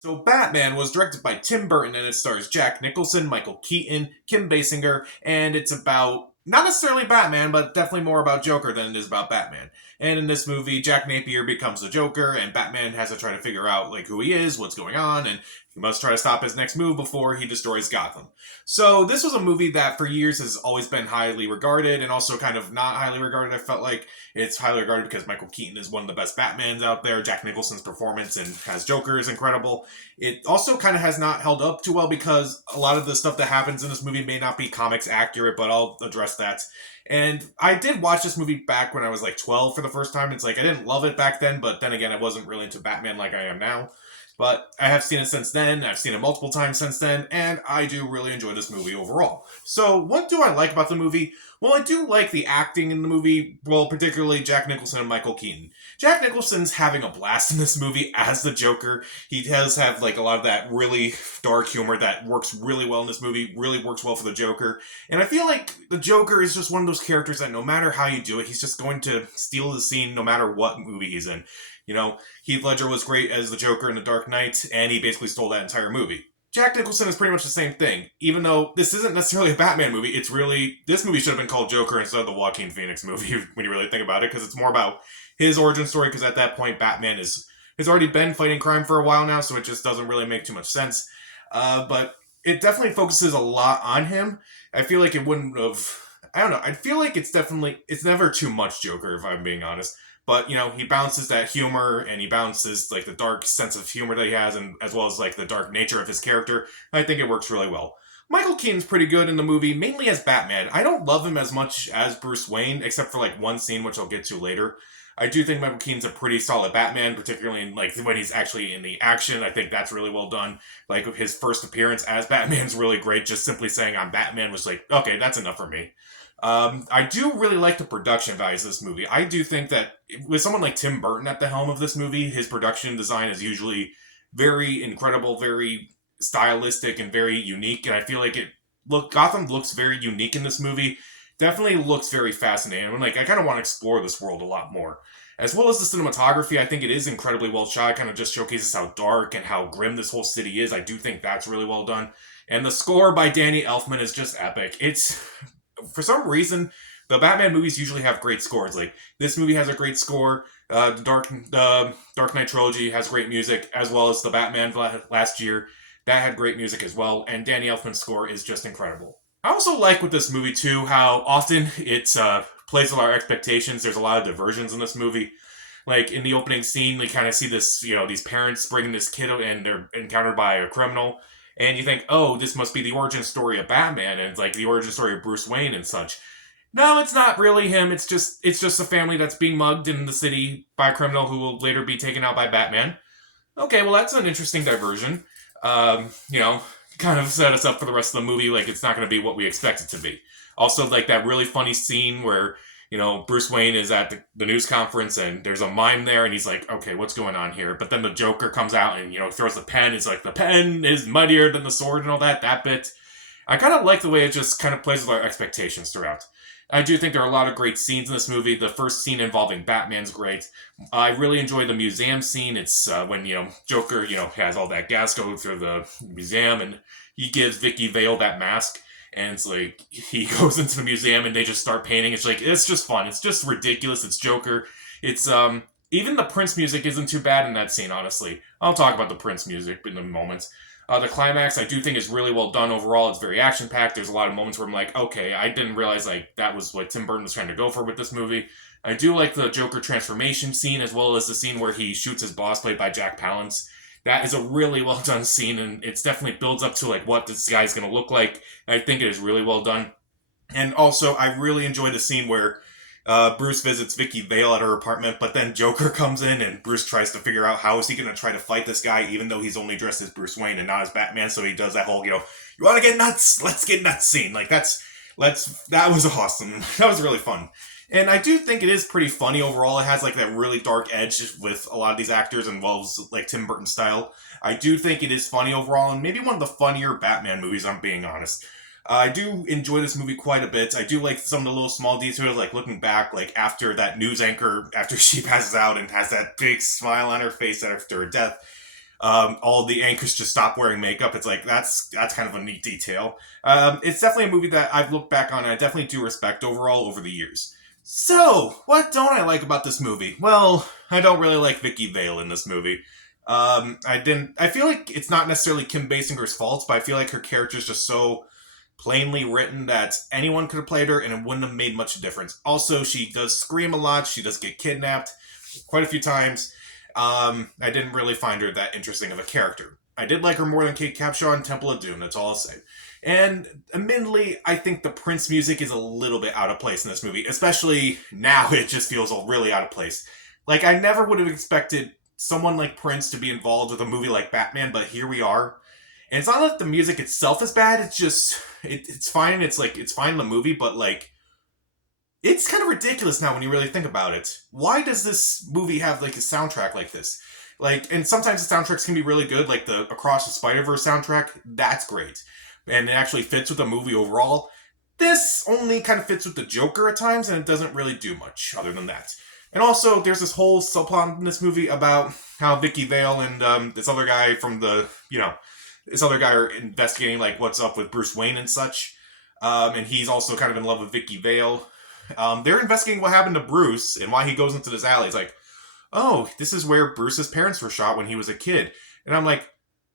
So Batman was directed by Tim Burton and it stars Jack Nicholson, Michael Keaton, Kim Basinger, and it's about not necessarily Batman, but definitely more about Joker than it is about Batman. And in this movie, Jack Napier becomes the Joker, and Batman has to try to figure out like who he is, what's going on, and he must try to stop his next move before he destroys Gotham. So this was a movie that for years has always been highly regarded and also kind of not highly regarded. I felt like it's highly regarded because Michael Keaton is one of the best Batmans out there. Jack Nicholson's performance and as Joker is incredible. It also kind of has not held up too well because a lot of the stuff that happens in this movie may not be comics accurate, but I'll address that. And I did watch this movie back when I was like 12 for the first time. It's like I didn't love it back then, but then again, I wasn't really into Batman like I am now. But I have seen it since then. I've seen it multiple times since then, and I do really enjoy this movie overall. So, what do I like about the movie? Well, I do like the acting in the movie, well, particularly Jack Nicholson and Michael Keaton. Jack Nicholson's having a blast in this movie as the Joker. He does have like a lot of that really dark humor that works really well in this movie, really works well for the Joker. And I feel like the Joker is just one of those characters that no matter how you do it, he's just going to steal the scene no matter what movie he's in. You know, Heath Ledger was great as the Joker in The Dark Knight, and he basically stole that entire movie. Jack Nicholson is pretty much the same thing. Even though this isn't necessarily a Batman movie, it's really this movie should have been called Joker instead of the Joaquin Phoenix movie when you really think about it, because it's more about his origin story. Because at that point, Batman has already been fighting crime for a while now, so it just doesn't really make too much sense. But it definitely focuses a lot on him. I feel like it wouldn't have. I don't know. I feel like it's never too much Joker if I'm being honest. But he balances that humor and he balances like the dark sense of humor that he has, and as well as like the dark nature of his character. I think it works really well. Michael Keaton's pretty good in the movie, mainly as Batman. I don't love him as much as Bruce Wayne, except for like one scene which I'll get to later. I do think Michael Keaton's a pretty solid Batman, particularly in like when he's actually in the action. I think that's really well done. Like his first appearance as Batman's really great. Just simply saying I'm Batman was like, okay, that's enough for me. I do really like the production values of this movie. I do think that with someone like Tim Burton at the helm of this movie, his production design is usually very incredible, very stylistic, and very unique. And I feel like Gotham looks very unique in this movie. Definitely looks very fascinating. I'm like, I kind of want to explore this world a lot more. As well as the cinematography, I think it is incredibly well shot. It kind of just showcases how dark and how grim this whole city is. I do think that's really well done. And the score by Danny Elfman is just epic. It's for some reason the Batman movies usually have great scores. Like this movie has a great score. The Dark Knight trilogy has great music, as well as the Batman last year that had great music as well. And Danny Elfman's score is just incredible. I also like with this movie too how often it plays with our expectations. There's a lot of diversions in this movie. Like in the opening scene, we kind of see this, these parents bringing this kid and they're encountered by a criminal, and you think, oh, this must be the origin story of Batman, and it's like the origin story of Bruce Wayne and such. No, it's not really him. It's just a family that's being mugged in the city by a criminal who will later be taken out by Batman. Okay, well that's an interesting diversion. Um, you know, kind of set us up for the rest of the movie. Like it's not going to be what we expect it to be. Also, like that really funny scene where Bruce Wayne is at the news conference and there's a mime there and he's like, okay, what's going on here? But then the Joker comes out and throws the pen. It's like the pen is muddier than the sword and all that. That bit, I kind of like the way it just kind of plays with our expectations throughout. I do think there are a lot of great scenes in this movie. The first scene involving Batman's great. I really enjoy the museum scene. It's when Joker has all that gas go through the museum, and he gives Vicky Vale that mask, and it's like he goes into the museum and they just start painting. It's like it's just fun. It's just ridiculous. It's Joker. It's even the Prince music isn't too bad in that scene. Honestly, I'll talk about the Prince music in a moment. The climax, I do think, is really well done overall. It's very action packed. There's a lot of moments where I'm like, okay, I didn't realize like that was what Tim Burton was trying to go for with this movie. I do like the Joker transformation scene, as well as the scene where he shoots his boss, played by Jack Palance. That is a really well done scene, and it's definitely builds up to like what this guy's going to look like. I think it is really well done. And also, I really enjoy the scene where Bruce visits Vicky Vale at her apartment, but then Joker comes in and Bruce tries to figure out how is he going to try to fight this guy, even though he's only dressed as Bruce Wayne and not as Batman. So he does that whole, you want to get nuts? Let's get nuts scene. Like that was awesome. That was really fun. And I do think it is pretty funny overall. It has like that really dark edge with a lot of these actors, involves like Tim Burton style. I do think it is funny overall, and maybe one of the funnier Batman movies, I'm being honest. I do enjoy this movie quite a bit. I do like some of the little small details, like looking back, like after that news anchor, after she passes out and has that big smile on her face after her death. All the anchors just stop wearing makeup. It's like that's kind of a neat detail. It's definitely a movie that I've looked back on and I definitely do respect overall over the years. So, what don't I like about this movie? Well, I don't really like Vicky Vale in this movie. I feel like it's not necessarily Kim Basinger's fault, but I feel like her character is just so plainly written that anyone could have played her and it wouldn't have made much difference. Also, she does scream a lot. She does get kidnapped quite a few times. I didn't really find her that interesting of a character. I did like her more than Kate Capshaw in Temple of Doom, that's all I'll say. And admittedly, I think the Prince music is a little bit out of place in this movie, especially now it just feels really out of place. Like, I never would have expected someone like Prince to be involved with a movie like Batman, but here we are. And it's not that the music itself is bad, it's just, it's fine, it's fine in the movie, but like, it's kind of ridiculous now when you really think about it. Why does this movie have like a soundtrack like this? Like, and sometimes the soundtracks can be really good, like the Across the Spider-Verse soundtrack, that's great. And it actually fits with the movie overall. This only kind of fits with the Joker at times, and it doesn't really do much other than that. And also, there's this whole subplot in this movie about how Vicky Vale and this other guy from this other guy are investigating like what's up with Bruce Wayne and such. And he's also kind of in love with Vicky Vale. They're investigating what happened to Bruce and why he goes into this alley. It's like, oh, this is where Bruce's parents were shot when he was a kid. And I'm like,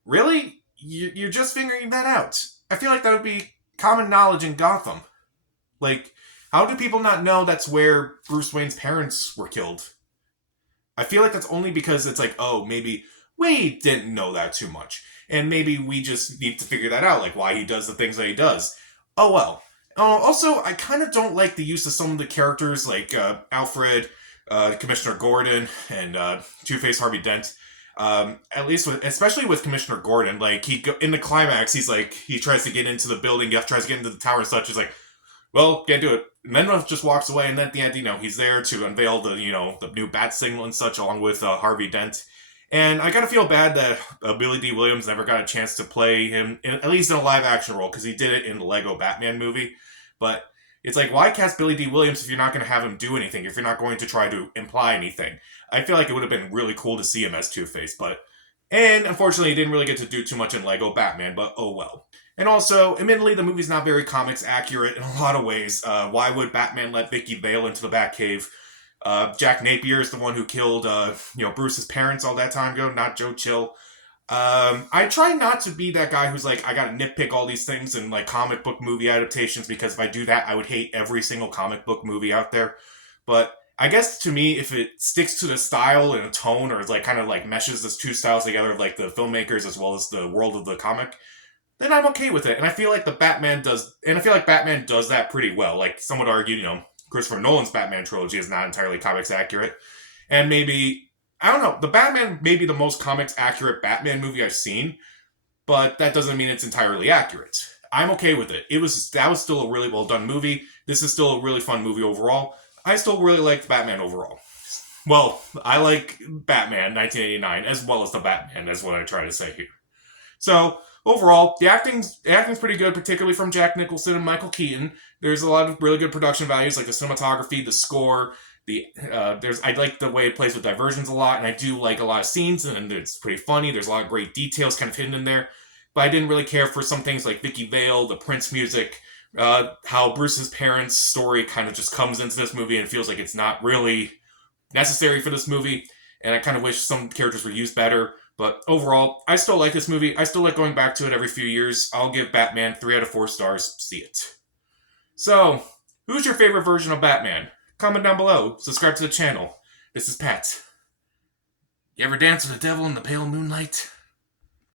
really? You're just figuring that out? I feel like that would be common knowledge in Gotham. Like, how do people not know that's where Bruce Wayne's parents were killed? I feel like that's only because it's like, oh, maybe we didn't know that too much. And maybe we just need to figure that out, like why he does the things that he does. Oh well. Also, I kind of don't like the use of some of the characters, like Alfred, Commissioner Gordon, and Two-Face Harvey Dent. At least, especially with Commissioner Gordon, like in the climax, he's like he tries to get into the building, tries to get into the tower and such. He's like, well, can't do it. And then just walks away, and then at the end, he's there to unveil the new bat signal and such, along with Harvey Dent. And I gotta feel bad that Billy D. Williams never got a chance to play him, at least in a live action role, because he did it in the Lego Batman movie. But it's like, why cast Billy D. Williams if you're not going to have him do anything, if you're not going to try to imply anything? I feel like it would have been really cool to see him as Two-Face, and unfortunately, he didn't really get to do too much in Lego Batman, but oh well. And also, admittedly, the movie's not very comics accurate in a lot of ways. Why would Batman let Vicky Vale into the Batcave? Jack Napier is the one who killed, Bruce's parents all that time ago, not Joe Chill. I try not to be that guy who's like, I gotta nitpick all these things in like comic book movie adaptations, because if I do that, I would hate every single comic book movie out there. But I guess to me, if it sticks to the style and a tone, or it's like kind of like meshes those two styles together, of like the filmmakers as well as the world of the comic, then I'm okay with it. And I feel like Batman does that pretty well. Like, some would argue, Christopher Nolan's Batman trilogy is not entirely comics accurate. And maybe, I don't know, the Batman may be the most comics accurate Batman movie I've seen, but that doesn't mean it's entirely accurate. I'm okay with it. That was still a really well done movie. This is still a really fun movie overall. I still really liked Batman overall. Well, I like Batman 1989 as well as the Batman, that's what I try to say here. So, overall, the acting's pretty good, particularly from Jack Nicholson and Michael Keaton. There's a lot of really good production values, like the cinematography, the score. I like the way it plays with diversions a lot, and I do like a lot of scenes, and it's pretty funny. There's a lot of great details kind of hidden in there. But I didn't really care for some things like Vicky Vale, the Prince music, how Bruce's parents' story kind of just comes into this movie and feels like it's not really necessary for this movie. And I kind of wish some characters were used better. But overall, I still like this movie. I still like going back to it every few years. I'll give Batman 3 out of 4 stars. See it. So, who's your favorite version of Batman? Comment down below. Subscribe to the channel. This is Pat. You ever dance with the devil in the pale moonlight?